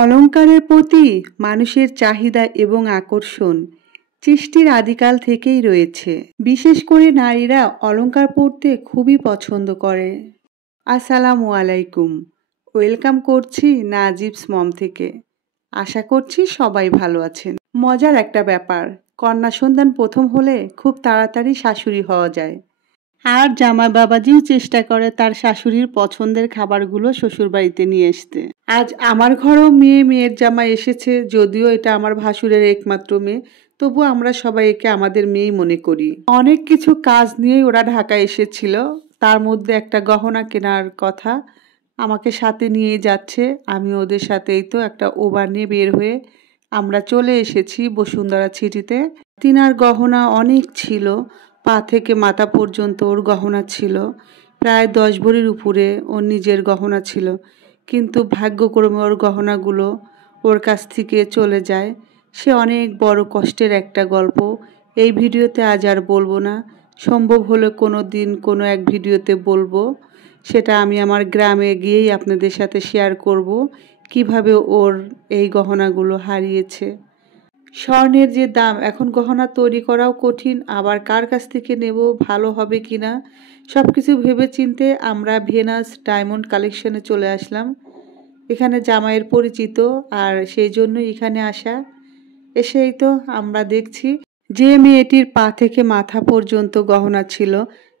অলংকারের প্রতি মানুষের চাহিদা এবং আকর্ষণ সৃষ্টির আদিকাল থেকেই রয়েছে। বিশেষ করে নারীরা অলংকার পরতে খুবই পছন্দ করে। আসসালামু আলাইকুম, ওয়েলকাম করছি নাজিবস মম থেকে। আশা করছি সবাই ভালো আছেন। মজার একটা ব্যাপার, কন্যা সন্তান প্রথম হলে খুব তাড়াতাড়ি শাশুড়ি হওয়া যায়। আর জামাই বাবাজিও চেষ্টা করে তার শাশুড়ির পছন্দের খাবারগুলো শ্বশুরবাড়িতে নিয়ে আসতে। আজ আমার ঘরেও মেয়ের জামাই এসেছে, যদিও এটা আমার ভাসুরের একমাত্র মেয়ে, তবু আমরা সবাই একে আমাদের মেয়েই মনে করি। অনেক কিছু কাজ নিয়েই ওরা ঢাকায় এসেছিল, তার মধ্যে একটা গহনা কেনার কথা। আমাকে সাথে নিয়ে যাচ্ছে, আমি ওদের সাথেই তো একটা ওভার নিয়ে বের হয়ে আমরা চলে এসেছি বসুন্ধরা সিটিতে। তিনার গহনা অনেক ছিল, পা থেকে মাথা পর্যন্ত ওর গহনা ছিল, প্রায় 10 ভরির উপরে ওর নিজের গহনা ছিল। কিন্তু ভাগ্যক্রমে ওর গহনাগুলো ওর কাছ থেকে চলে যায়। সে অনেক বড় কষ্টের একটা গল্প, এই ভিডিওতে আজ আর বলবো না। সম্ভব হলে কোনো দিন কোনো এক ভিডিওতে বলবো, সেটা আমি আমার গ্রামে গিয়েই আপনাদের সাথে শেয়ার করব কিভাবে ওর এই গহনাগুলো হারিয়েছে। স্বর্ণের যে দাম, এখন গহনা তৈরি করাও কঠিন, আবার কার কাছ থেকে নেব, ভালো হবে কিনা, সব কিছু ভেবে চিনতে আমরা ভেনাস ডায়মন্ড কালেকশনে চলে আসলাম। এখানে জামাইয়ের পরিচিত, আর সেই জন্যই এখানে আসা। এসেই তো আমরা দেখছি যে মেয়েটির পা থেকে মাথা পর্যন্ত গহনা ছিল,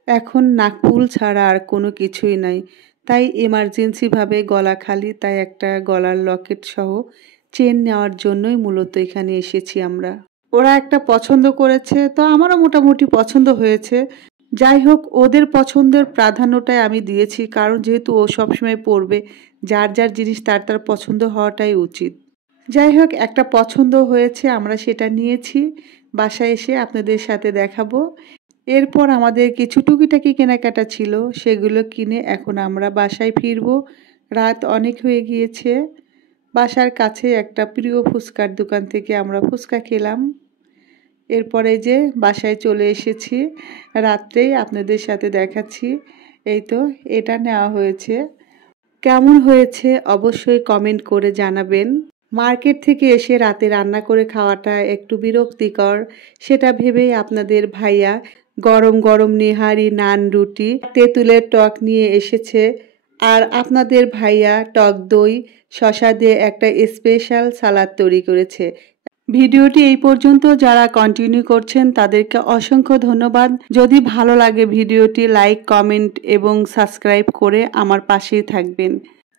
এখন নাকফুল ছাড়া আর কোনো কিছুই নাই। তাই এমার্জেন্সিভাবে গলা খালি, তাই একটা গলার লকেট সহ চেন নেওয়ার জন্যই মূলত এখানে এসেছি আমরা। ওরা একটা পছন্দ করেছে, তো আমারও মোটামুটি পছন্দ হয়েছে। যাই হোক, ওদের পছন্দের প্রাধান্যটাই আমি দিয়েছি, কারণ যেহেতু ও সবসময় পরবে, যার যার জিনিস তার তার পছন্দ হওয়াটাই উচিত। যাই হোক, একটা পছন্দ হয়েছে, আমরা সেটা নিয়েছি। বাসায় এসে আপনাদের সাথে দেখাবো। এরপর আমাদের কিছু টুকিটাকি কেনাকাটা ছিল, সেগুলো কিনে এখন আমরা বাসায় ফিরবো। রাত অনেক হয়ে গিয়েছে। বাসার কাছে একটা প্রিয় ফুচকার দোকান থেকে আমরা ফুচকা খেলাম। এরপরে যে বাসায় চলে এসেছি, রাত্রেই আপনাদের সাথে দেখাচ্ছি। এই তো এটা নেওয়া হয়েছে। কেমন হয়েছে অবশ্যই কমেন্ট করে জানাবেন। মার্কেট থেকে এসে রাতে রান্না করে খাওয়াটা একটু বিরক্তিকর, সেটা ভেবেই আপনাদের ভাইয়া গরম গরম নেহারি, নান, রুটি, তেঁতুলের টক নিয়ে এসেছে। আর আপনাদের ভাইয়া টক দই, শসা দিয়ে একটা স্পেশাল সালাদ তৈরি করেছে। ভিডিওটি এই পর্যন্ত যারা কন্টিনিউ করছেন তাদেরকে অসংখ্য ধন্যবাদ। যদি ভালো লাগে ভিডিওটি লাইক, কমেন্ট এবং সাবস্ক্রাইব করে আমার পাশেই থাকবেন।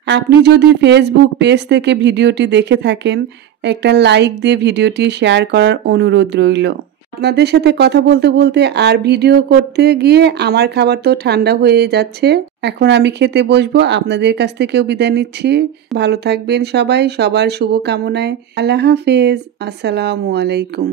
আপনি যদি ফেসবুক পেজ থেকে ভিডিওটি দেখে থাকেন, একটা লাইক দিয়ে ভিডিওটি শেয়ার করার অনুরোধ রইল। আপনাদের সাথে কথা বলতে বলতে আর ভিডিও করতে গিয়ে আমার খাবার তো ঠান্ডা হয়ে যাচ্ছে। এখন আমি খেতে বসবো। আপনাদের কাছ থেকেও বিদায় নিচ্ছি। ভালো থাকবেন সবাই, সবার শুভকামনায়। আল্লাহ হাফেজ। আসসালামু আলাইকুম।